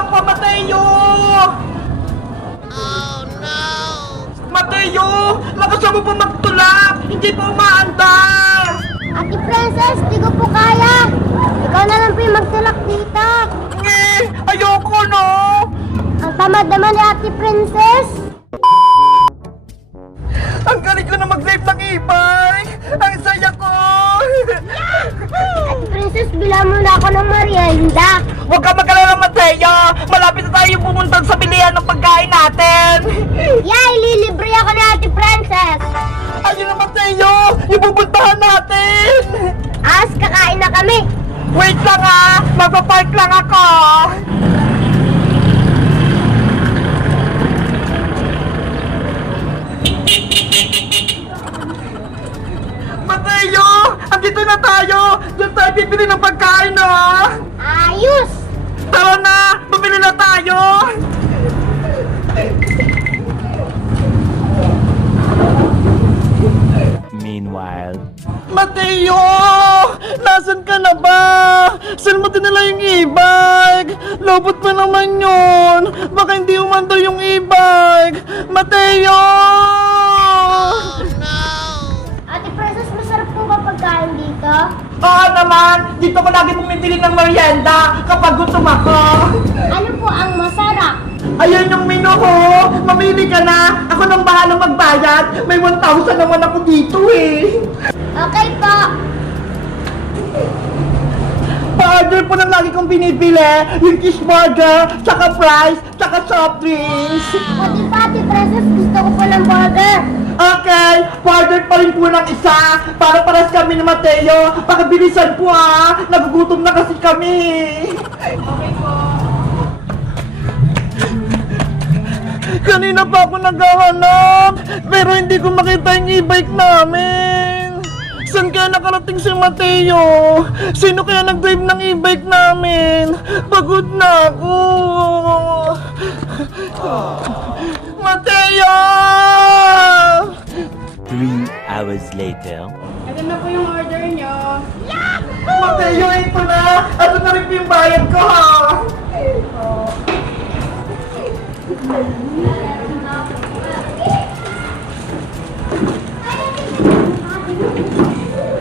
Tulak pa, Mateo! Mateo! Lakas mo pa magtulak! Hindi pa umaandar! Ate Princess, di ko po kaya. Ikaw na lang po yung magtulak dito. Ayoko, no! Ang tamad naman ni Ate Princess. Ang galing ko na mag-drive ng e-bike! Ang saya ko! Ate Princess, bilang mo na ako ng merienda. Huwag ka mag-alala, Mateo! Malapit na tayo pumunta sa bilihan ng pagkain natin! Yay, lilibre ako ni Ate Princess. Ayun na, Mateo! Yung pupuntahan natin! Kakain na kami. Wait lang ah! Magpapark lang ako! Mateo! Andito na tayo! Diyan tayo bibili ng pagkain, no? Ayos. Tara na! Bumili na tayo! Meanwhile, Mateo! Nasaan ka na ba? Saan mo dinala yung e-bike? Lobot pa naman yun! Baka hindi umandar yung e-bike! Mateo! Ate Princess, masarap po ba pagkain dito? Oo naman! Dito ko lagi bumibili ng merienda kapag gutom ako! Ano po ang masarap? Ayan yung menu ko! Mamili ka na! Ako nang bahala magbayad! May 1,000 naman ako dito eh! Okay po. Pa-order po ng lagi kong binibili! Yung cheeseburger, tsaka fries, tsaka soft drinks! O di ba, Ate Princess, gusto ko po ng burger. Okay, pa-order pa rin po ng isa para paras kami ni Mateo! Pakibilisan po ah! Nagugutom na kasi kami! Okay po! Kanina pa ako naghahanap, pero hindi ko makita yung e-bike namin. Saan kaya nakarating si Mateo? Sino kaya nag-drive ng e-bike namin? Pagod na ako. Mateo! 3 hours later. Ito na po yung order nyo. Mateo, ito na! Ito na rin po yung bayad ko ha!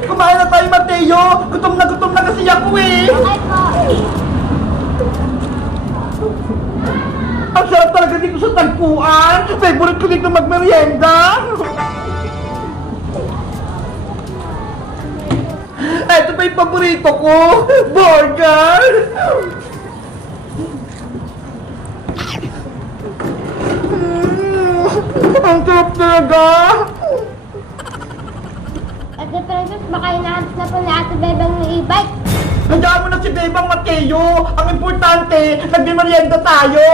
Kumain na tayo, Mateo! Gutom na kasi ako eh! Okay po. Ang sarap talaga dito sa tagpuan! Favorite ko dito magmerienda! Ito pa yung paborito ko! Burger! Ang sarap talaga! Ate Princess, baka hinahanap na po ni Ate Bebang ng e-bike. Nandiyan mo na si Bebang Mateo! Ang importante, nagmimerienda tayo!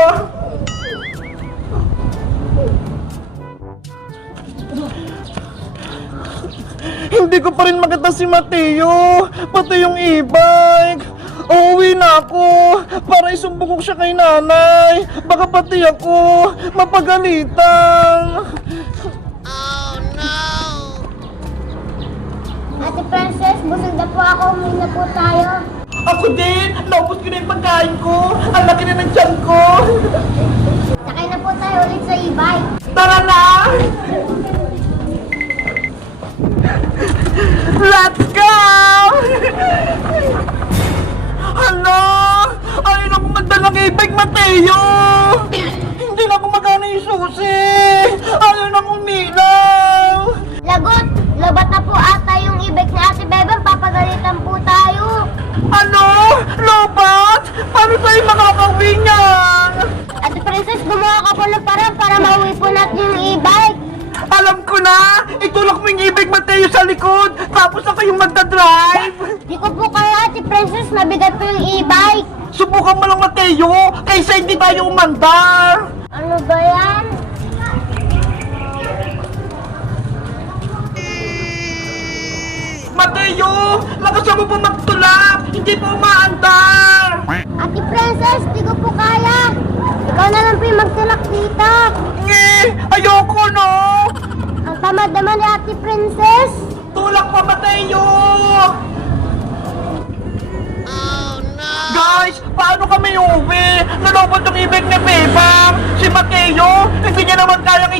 Hindi ko pa rin makita si Mateo! Pati yung e-bike! Uuwi na ako para isumbong ko siya kay nanay! Baka pati ako mapagalitan! Ate Princess, busog na po ako. Umuwi na po tayo. Ako din! Naubos ko na yung pagkain ko! Ang laki na ng tiyan ko! Sakay na po tayo ulit sa e-bike. Tara na! Let's go! Hala! Ayaw na akong magdala ng e-bike, Mateo! Hindi na ako magana yung susi! Ayaw na akong milaw! Lagot! Lobat na po ata yung e-bike ni Ate Bebang. Papagalitan po tayo. Ano? Lobat? Paano tayo makakauwi niyan? Ate Princess, gumawa ka po ng parang para mauwi po natin yung e-bike. Alam ko na! Itulak mo yung e-bike, Mateo, sa likod! Tapos ako yung magdadrive! Di ko po kaya, Ate Princess. Mabigat po yung e-bike. Subukan mo lang, Mateo! Kaysa hindi tayo umandar! Ano ba yan? Mateo! Lakas mo pa magtulak! Hindi pa umaandar! Ate Princess, di ko po kaya. Ikaw na lang po yung magtulak dito. Ayoko, no! Ang tamad naman ni Ate Princess. Tulak pa, Mateo! Guys, paano kami uuwi? Nalobot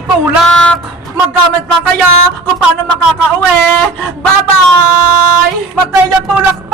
tulak. Maggamit lang kaya kung paano makakauwi. Bye-bye! Mateo, tulak